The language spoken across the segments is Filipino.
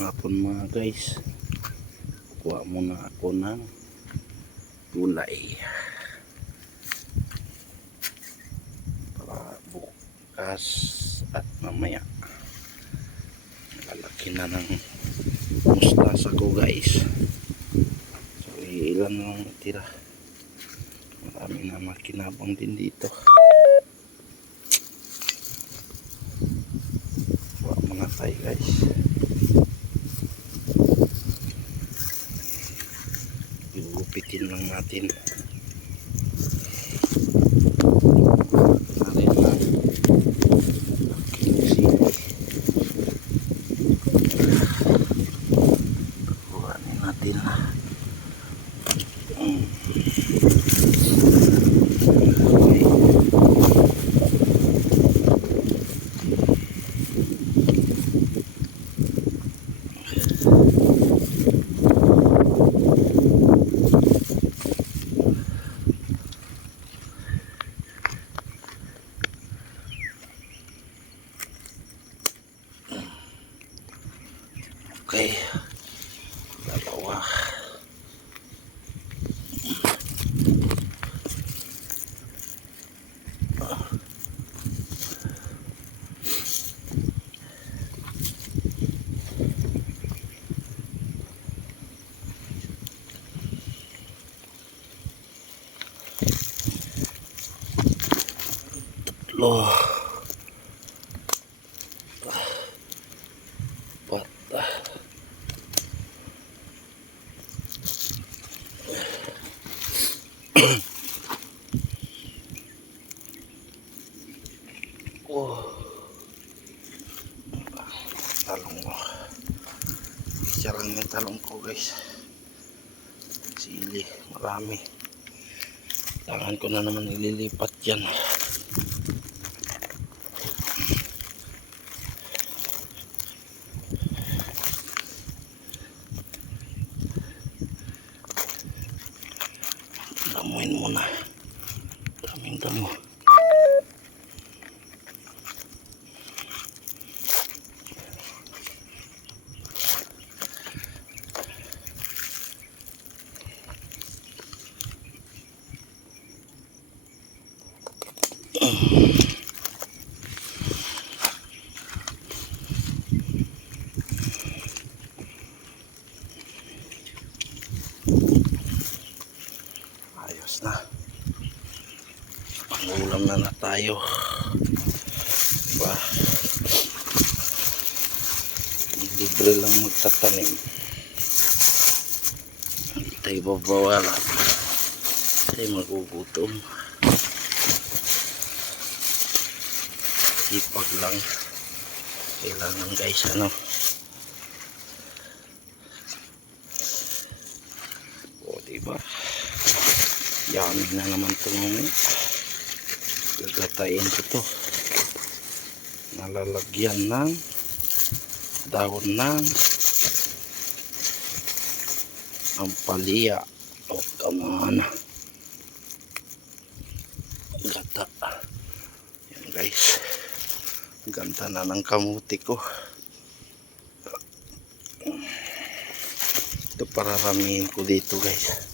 Hapon mga guys, kuha muna ako ng gulay para bukas at mamaya. Lalaki na ng mustasa ko guys. So ilan na lang natira. Marami na makinabang din dito. Kuha muna tayo guys. Gupitin lang natin. Narin lang. Kinisili. Kuhanin natin. Okay, dalawa. Tatlo. Apat. Talong mo. Isa lang yung talong ko guys. Sili, marami. Tangan ko na naman ililipat yan. Damuin muna. Daming damo. Ayos na. Pangulam na tayo. Diba? Libre lang magtatanim. Hindi tayo babawalan. Kasi magugutom. Sipag lang. Kailangan guys ano. O diba? Yummy na naman ito ngayon. Gagatayin ko to. Nalalagyan ng dahon ng ampalaya o kamana. Gata. Yan guys. Ganda na ng kamuti ko. Ito pararamihin ko dito guys.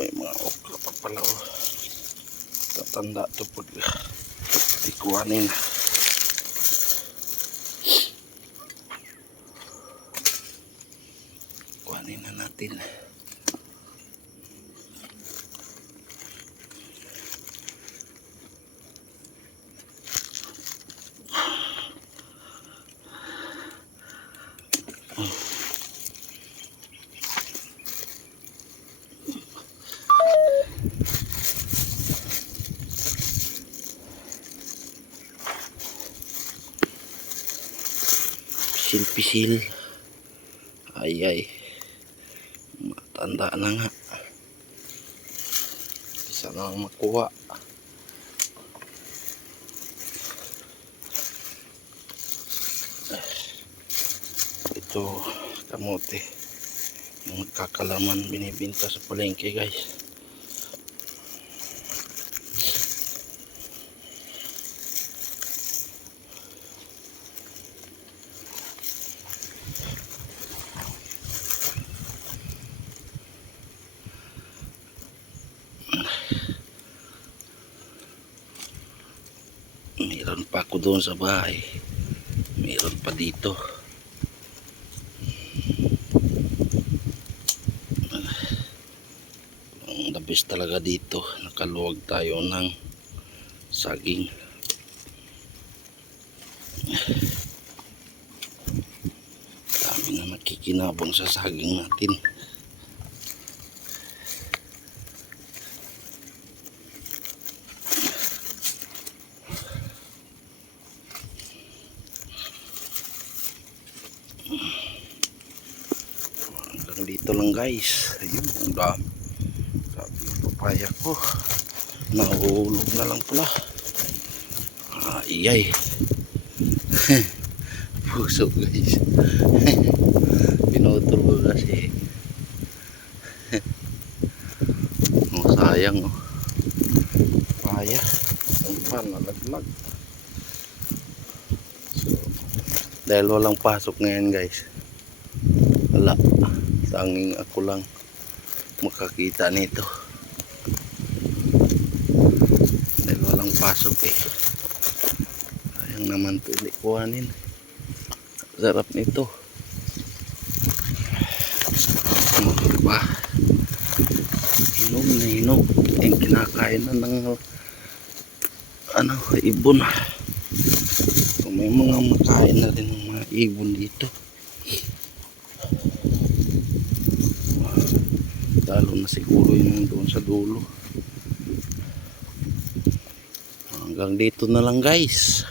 May mga okra pa pala oh. Tatanda ito pag tikuanin. Kuhanin na natin. Pisil-pisil. Ay matanda na nga. Isa na lang makuha. Ito kamote yung kakalaman binibinta sa palengke guys. Meron pa ako doon sa bahay. Meron pa dito. Ang the best talaga dito. Nakaluwag tayo ng saging. Dami na nakikinabang sa saging natin. Hanggang dito lang guys. Ayun, ang dami. Sabi ng papaya ko. Nahuhulog na lang pala. Iyay. Puso guys. Pinutol ko kasi. Sayang oh. Papaya. Ang pan, nalaglag. So, dahil walang pasok ngayon guys. Wala. Tanging ako lang makakita nito. Dahil walang pasok eh. Sayang naman pili kuhanin. Sarap nito. Diba? Hinog na hinog. Yung kinakain na ng ibon. So, may mga makain na rin ng mga ibon dito. Lalo na siguro yung doon sa dulo. Hanggang dito na lang guys.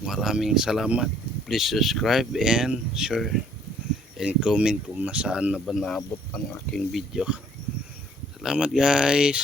Maraming salamat. Please subscribe and share and comment kung nasaan na ba naabot ang aking video. Salamat guys.